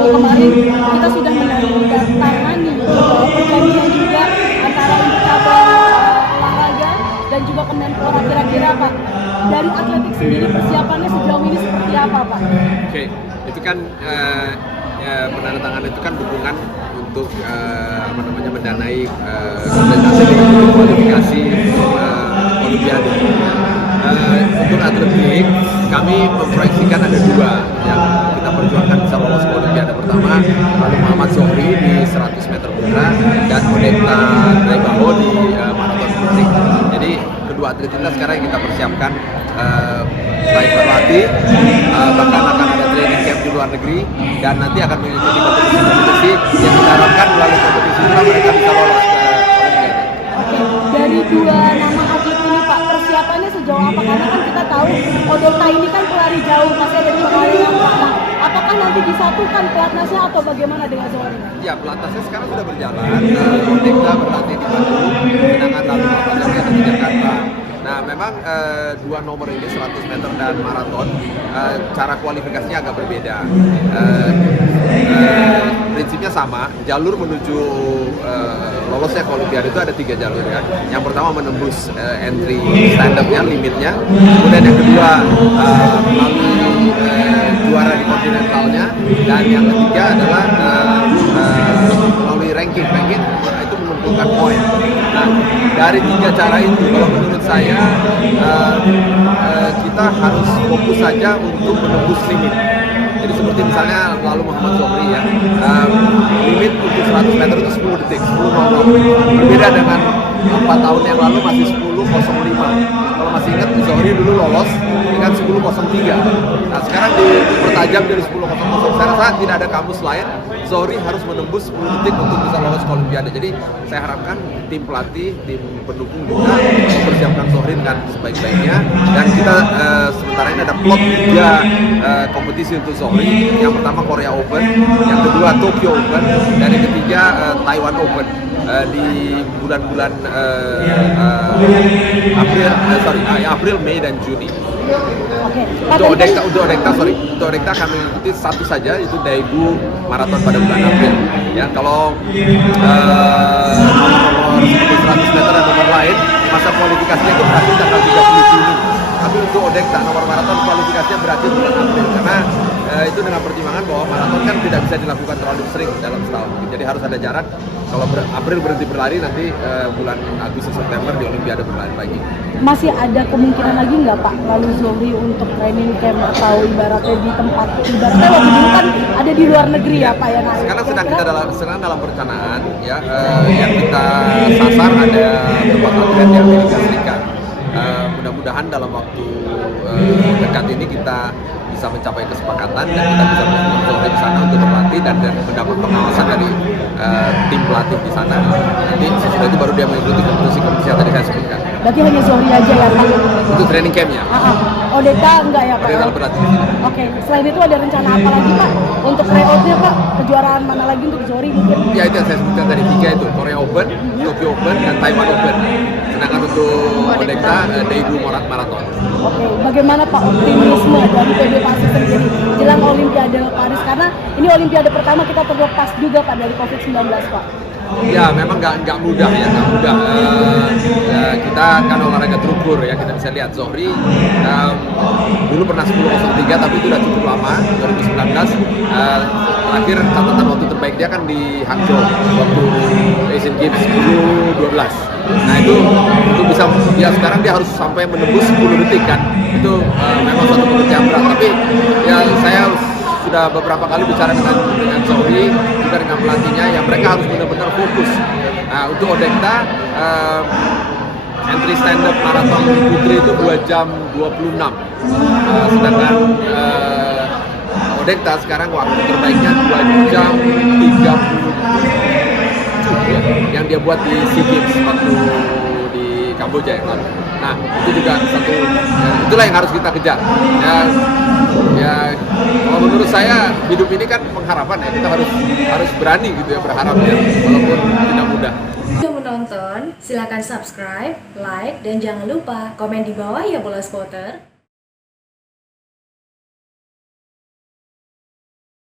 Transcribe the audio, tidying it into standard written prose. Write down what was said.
minggu kemarin kita sudah menandatangani perjanjian juga antara untuk cabang olahraga dan juga Kemenpora. Kira-kira Pak, dari atletik sendiri persiapannya sejauh ini seperti apa Pak? Oke, itu kan penandatangan itu kan dukungan untuk mendanai organisasi kualifikasi Olimpiade. Untuk atletik kami memproyeksikan ada dua yang kita perjuangkan bisa lolos ke Olimpiade. Pertama, lalu Muhammad Zohri di 100 meter putra dan Odekta Daibaho di maraton putri. Jadi kedua atlet kita sekarang yang kita persiapkan baik berlatih, bahkan akan ada training camp di luar negeri dan nanti akan mengikuti kompetisi yang kita harapkan melalui kompetisi itulah mereka bisa lolos ke Olimpiade. Dari dua nama atlet ini Pak, persiapannya sejauh apa? Karena kan kita tahu Odekta ini kan pelari jauh, masih ada di pengalaman Pak. Apakah nanti disatukan pelatnasnya atau bagaimana dengan Zohri? Ya, pelatnasnya sekarang sudah berjalan. Odekta berlatih di Bandung, sedangkan lalu Muhammad Zohri ada di Jakarta. Nah, memang dua nomor ini 100 meter dan maraton cara kualifikasinya agak berbeda. Prinsipnya sama, jalur menuju lolosnya ke Olimpiade itu ada 3 jalur ya. Yang pertama menembus entry standarnya, limitnya. Kemudian yang kedua melalui juara di kontinentalnya, dan yang ketiga adalah melalui ranking itu mengumpulkan poin. Nah, dari 3 cara itu, kalau menurut saya kita harus fokus saja untuk menembus limit. Jadi seperti misalnya lalu Muhammad Zohri ya, limit untuk 100 meter itu 10 detik, 10.00. Berbeda dengan 4 tahun yang lalu masih 10.05. Kalau masih ingat Zohri dulu lolos dengan 10.03. Nah sekarang dipertajam dari 10.00. Saya rasa tidak ada kamus lain, Zohri harus menembus 10 detik untuk bisa lolos ke Olimpiade. Jadi saya harapkan tim pelatih, tim pendukung juga mempersiapkan Zohri dengan sebaik-baiknya. Dan kita sementara ini ada plot 3 kompetisi untuk Zohri. Yang pertama Korea Open, yang kedua Tokyo Open, dan yang ketiga Taiwan Open di bulan-bulan April, Mei dan Juni. Untuk Odekta kami mengikuti satu saja, itu Daegu Marathon pada bulan April. Ya, kalau nomor 100 meter dan nomor lain masa kualifikasinya itu berakhir tanggal 30 Juni. Tapi untuk Odekta nomor maraton kualifikasinya berakhir bulan April karena itu dengan pertimbangan bahwa maraton kan tidak bisa dilakukan terlalu sering dalam setahun. Jadi harus ada jarak. Kalau April berhenti berlari, nanti bulan Agustus September di Olimpiade berlari lagi. Masih ada kemungkinan lagi nggak Pak lalu Zohri untuk training camp atau ibaratnya di tempat ibaratnya waktu dulu kan ada di luar negeri ya Pak ya? Sekarang sedang dalam perencanaan ya, yang kita sasar ada beberapa atlet yang Amerika Serikat. Mudah-mudahan dalam waktu dekat ini kita bisa mencapai kesepakatan dan kita bisa mengumpulkan Zohri di sana untuk berlatih dan mendapat pengawasan dari tim pelatih di sana. Nanti sesudah itu baru dia mengikuti kompetisi yang tadi saya sebutkan. Berarti hanya Zohri aja ya Pak? Untuk training campnya. Odekta enggak ya Pak? Odekta berlatih di sini. Oke, selain itu ada rencana apa lagi Pak? Untuk tryoutnya Pak, kejuaraan mana lagi untuk Zohri mungkin? Ya itu yang saya sebutkan tadi 3 itu, Korea Open, Tokyo Open, dan Taiwan Open. Sedangkan untuk Odekta, Daegu Marathon. Oke, bagaimana Pak optimisme dari PB Pasir sendiri jelang Olimpiade Paris? Karena ini Olimpiade pertama kita terlepas juga Pak dari COVID-19 Pak. Ya memang nggak mudah ya, nggak mudah. Kita kan olahraga terukur ya, kita bisa lihat Zohri dulu pernah 10.03 tapi itu udah cukup lama, 2019. Terakhir catatan waktu terbaik dia kan di Hangzhou waktu Asian Games 2012. Nah itu bisa ya, sekarang dia harus sampai menembus 10 detik kan, itu memang satu pekerjaan berat. Tapi ya saya sudah beberapa kali bicara dengan Zohri juga dengan pelatihnya, yang mereka harus benar-benar fokus. Nah untuk Odekta entry stand up maraton putri itu 2 jam 26, sedangkan Odekta sekarang waktu terbaiknya 2 jam 30 ya, yang dia buat di SEA Games waktu di Kamboja ya. Nah itu juga satu itulah yang harus kita kejar ya kalau menurut saya hidup ini kan pengharapan ya, kita harus berani gitu ya, berharap ya walaupun tidak mudah. Untuk menonton silakan subscribe, like, dan jangan lupa komen di bawah ya Bola Spotter.